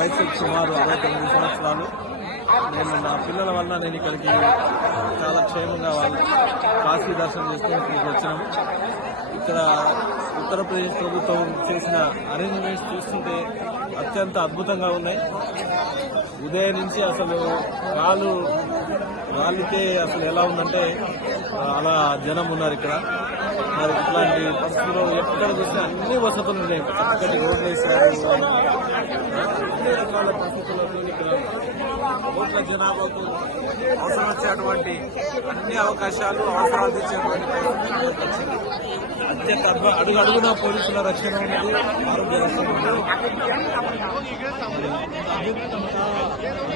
వయసు సుమారు 69 సంవత్సరాలు. నేను నా పిల్లల వల్ల నేను ఇక్కడికి చాలా క్షేమంగా వాళ్ళు కాశీ దర్శనం చేసుకుని ఇక్కడికి వచ్చాము. ఇక్కడ ఉత్తరప్రదేశ్ ప్రభుత్వం చేసిన అరేంజ్మెంట్స్ చూస్తుంటే అత్యంత అద్భుతంగా ఉన్నాయి. ఉదయం నుంచి అసలు గాలికే అసలు ఎలా ఉందంటే అలా జనం ఉన్నారు ఇక్కడ. మరి ఇట్లాంటి పరిస్థితుల్లో ఎక్కడ చూసినా అన్ని వసతులు ఉన్నాయి. చక్కటి రోడ్లు వేశారు. అన్ని రకాల పరిస్థితుల్లో ఇక్కడ కోట్ల జనాభాకు అవసరం వచ్చేటువంటి అన్ని అవకాశాలు అవసరాలు తెచ్చేటువంటి పరిస్థితులు అత్యంత అడుగున పోలీసుల రక్షణ ఉన్నది, ఆరోగ్య రక్షణ ఉన్నది.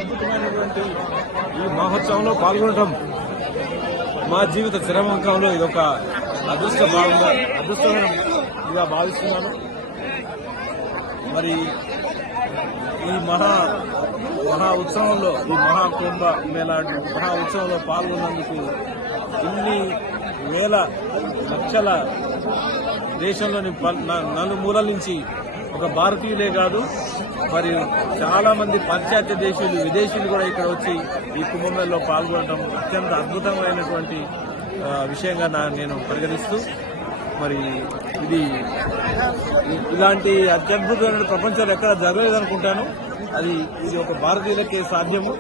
అద్భుతమైనటువంటి ఈ మహోత్సవంలో పాల్గొనడం మా జీవిత శ్రమంకంలో ఇదొక అదృష్టంగా భావిస్తున్నాను. మరి ఈ మహా ఉత్సవంలో, ఈ మహాకుంభ మేళా మహా ఉత్సవంలో పాల్గొన్నందుకు ఇన్ని వేల లక్షల దేశంలోని నలుమూలల నుంచి ఒక భారతీయులే కాదు, మరి చాలా మంది పాశ్చాత్య దేశీయులు, విదేశీయులు కూడా ఇక్కడ వచ్చి ఈ కుంభమేళలో పాల్గొనడం అత్యంత అద్భుతమైనటువంటి విషయంగా నేను పరిగణిస్తూ, మరి ఇలాంటి అత్యద్భుతమైన ప్రపంచంలో ఎక్కడ జరగలేదనుకుంటాను. ఇది ఒక భారతీయులకే సాధ్యము,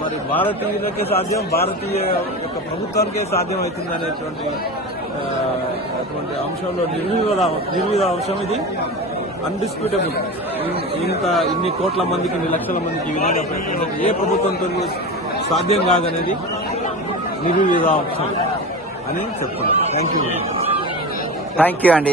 మరి భారతీయులకే సాధ్యం, భారతీయ యొక్క ప్రభుత్వానికే సాధ్యం అవుతుంది అనేటువంటి అటువంటి అంశంలో నిర్విధ అంశం ఇది. అన్డిస్ప్యూటబుల్. ఇన్ని కోట్ల మందికి, ఇన్ని లక్షల మందికి ఈ విధంగా ప్రయత్నించారు. ఏ ప్రభుత్వంతో సాధ్యం కాదనేది నిర్విధ అంశం అని చెప్తున్నాను. థ్యాంక్ యూ అండి.